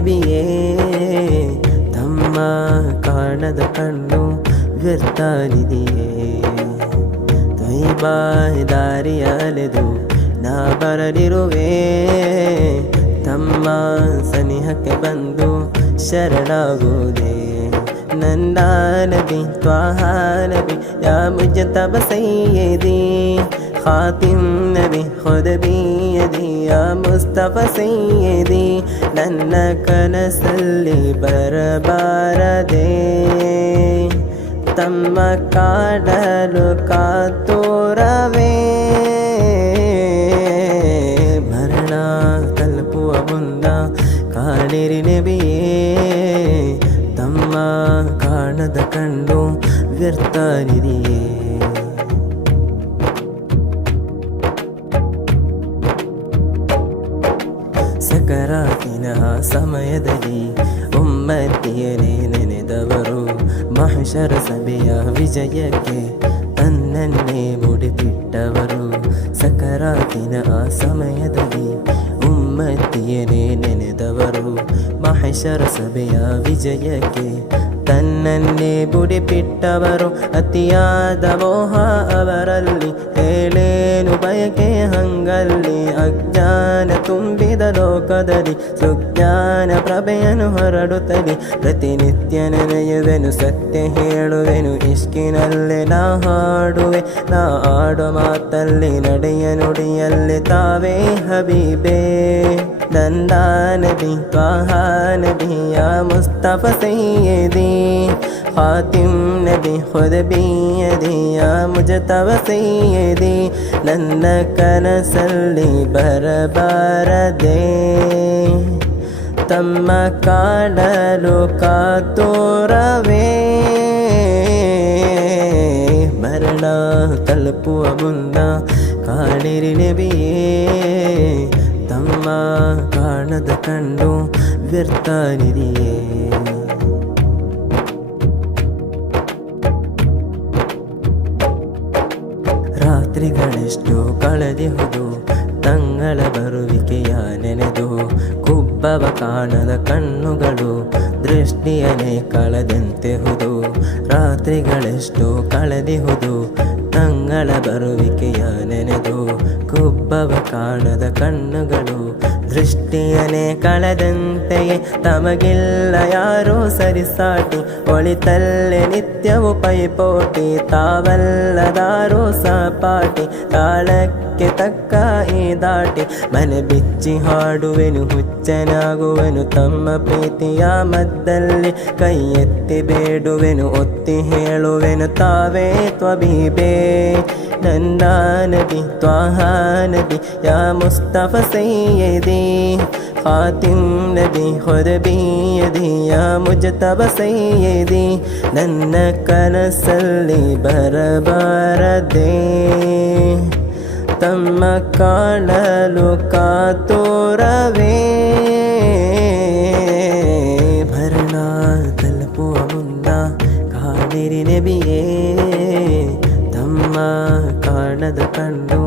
ನಬಿಯೇ ತಮ್ಮ ಕಾಣದ ಕಣ್ಣು ವ್ಯರ್ಥನಿದೆಯೇ ತೈಬಾ ದಾರಿಯ ಅಲೆದು ನಾ ಬರಲಿರುವೆ ತಮ್ಮ ಸನಿಹಕ್ಕೆ ಬಂದು ಶರಣಾಗುವುದೇ ನನ್ನ ನಬಿ ತ್ವಾಹ ನಬಿ ಯಾ ಮುಜ್ತಬ ಸಯ್ಯದಿ ಖಾತಿಮ್ ನಬಿ ಖುದ್ ಬಿಯದಿ ಯಾ ಮುಸ್ತಫ ಸಯ್ಯದಿ ನನ್ನ ಕನಸಲ್ಲಿ ಬರಬಾರದೆ ತಮ್ಮ ಕಾಡಲು ಕಾತೋರವೇ ಮರಣ ತಲುಪುವ ಮುನ್ನ ಕಾಣಿರಿ ನಬಿಯೇ ತಮ್ಮ ಕಾಣದ ಕಣ್ಣು ವ್ಯರ್ಥನಿದೆಯೇ ಸಕರಾತಿನ ಸಮಯದಲ್ಲಿ ಉಮ್ಮತಿಯನೇ ನೆನೆದವರು ಮಹಶರ ಸಭೆಯ ವಿಜಯಕ್ಕೆ ತನ್ನನ್ನೇ ಮುಡಿಪಿಟ್ಟವರು ಸಕರಾತಿನ ಸಮಯದಲ್ಲಿ ಉಮ್ಮತಿಯನೇ ನೆನೆದವರು ಮಹಶರ ಸಭೆಯ ವಿಜಯಕ್ಕೆ ತನ್ನನ್ನೇ ಬುಡಿಪಿಟ್ಟವರು ಅತಿಯಾದ ಮೋಹ ಅವರಲ್ಲಿ ಹೇಳೇನು ಬಯಕೆ ಹಂಗಲ್ಲಿ ಅಜ್ಞಾನ ತುಂಬಿದ ಲೋಕದಲ್ಲಿ ಸುಜ್ಞಾನ ಪ್ರಭೆಯನ್ನು ಹೊರಡುತ್ತದೆ ಪ್ರತಿನಿತ್ಯ ನೆನೆಯುವೆನು ಸತ್ಯ ಹೇಳುವೆನು ಇಷ್ಕಿನಲ್ಲೇ ನಾ ಹಾಡುವೆ ನಾ ಆಡೋ ಮಾತಲ್ಲಿ ನಡೆಯ ನುಡಿಯಲ್ಲಿ ತಾವೇ ಹಬೀಬೇ ನನ್ನ ನಬಿ ತ್ವಾಹ ನಬಿ ಯಾ ಮುಸ್ತಫ ಸಯ್ಯದಿ ಖಾತಿಮ್ ನಬಿ ಖುದ್ ಬಿಯದಿ ಯಾ ಮುಜ್ತಬ ಸಯ್ಯದಿ ನನ್ನ ಕನಸಲ್ಲಿ ಬರಬಾರದೆ ತಮ್ಮ ಕಾಡಲು ಕಾತೋರವೇ ಮರಣ ತಲುಪುವ ಮುನ್ನ ಕಾಣಿರಿ ನಬಿಯೇ ತಮ್ಮ ಕಾಣದ ಕಣ್ಣು ವ್ಯರ್ಥನಿದೆಯೇ ರಾತ್ರಿಗಳೆಷ್ಟು ಕಳೆದಿಹುದು ತಂಗಳ ಬರುವಿಕೆಯ ನೆನೆದು ಕುಬ್ಬವ ಕಾಣದ ಕಣ್ಣುಗಳು ದೃಷ್ಟಿಯನೇ ಕಳೆದಂತೆಹುದು ರಾತ್ರಿಗಳೆಷ್ಟು ಕಳೆದಿಹುದು ತಂಗಳ ಬರುವಿಕೆಯ ನೆನೆದು ಕುಬ್ಬವ ಕಾಣದ ಕಣ್ಣುಗಳು ದೃಷ್ಟಿಯನೇ ಕಳೆದಂತೆಯೇ ತಮಗಿಲ್ಲ ಯಾರೂ ಸರಿಸಾಟಿ ಒಳಿತಲ್ಲೇ ನಿತ್ಯವು ಪೈಪೋಟಿ ತಾವಲ್ಲದಾರೂ ಸಪಾಟಿ ತಾಳಕ್ಕೆ ತಕ್ಕ ಈ ದಾಟಿ ಮನೆ ಬಿಚ್ಚಿ ಹಾಡುವೆನು ಹುಚ್ಚನಾಗುವೆನು ತಮ್ಮ ಪ್ರೀತಿಯ ಮದ್ದಲ್ಲಿ ಕೈ ಎತ್ತಿ ಬೇಡುವೆನು ಒತ್ತಿ ಹೇಳುವೆನು ತಾವೇ ತ್ವಬೀಬೇ ನನ್ನ ನಬಿ ತ್ವಾಹ ನಬಿ ಯಾ ಮುಸ್ತಫ ಸಯ್ಯದಿ ಖಾತಿಮ್ ನಬಿ ಖುದ್ ಬಿಯದಿ ಯಾ ಮುಜ್ತಬ ಸಯ್ಯದಿ ನನ್ನ ಕನಸಲ್ಲಿ ಬರಬಾರದೆ ತಮ್ಮ ಕಾಣಲು ಕಾತೋರವೇ ಮರಣ ತಲುಪುವ ಮುನ್ನ ಕಾಣಿರಿ ನಬಿಯೇ ತಮ್ಮ ಕಾಣದ ಕಣ್ಣು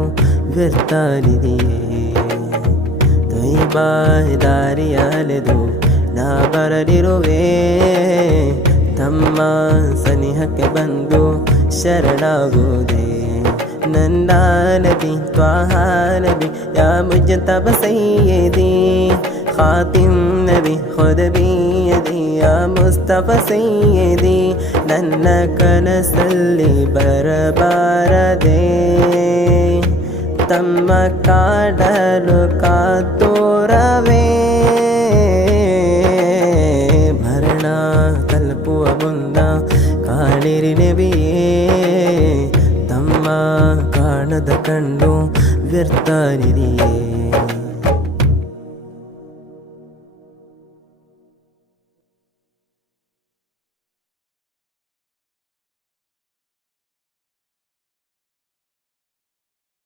ವ್ಯರ್ಥನಿದೆಯೇ ತೈಬಾ ದಾರಿಯ ಅಲೆದು ನಾ ಬರಲಿರುವೆ ತಮ್ಮ ಸನಿಹಕ್ಕೆ ಬಂದು ಶರಣಾಗುವುದೇ ನನ್ನ ನಬಿ ತ್ವಾಹ ನಬಿ ಯಾ ಮುಜ್ತಬ ಸಯ್ಯದಿ ಖಾತಿಮ್ ನಬಿ ಖುದ್ ಬಿಯದಿ ಯಾ ಮುಸ್ತಫ ಸಯ್ಯದಿ ನನ್ನ ಕನಸಲ್ಲಿ ಬರಬಾರದೆ ತಮ್ಮ ಕಾಡಲು ಕಾತೋರವೇ ಮರಣ ತಲುಪುವ ಮುನ್ನ ಕಾಣಿರಿ ನಬಿಯೇ ತಮ್ಮ ಕಾಣದ ಕಣ್ಣು ವ್ಯರ್ಥನಿದೆಯೇ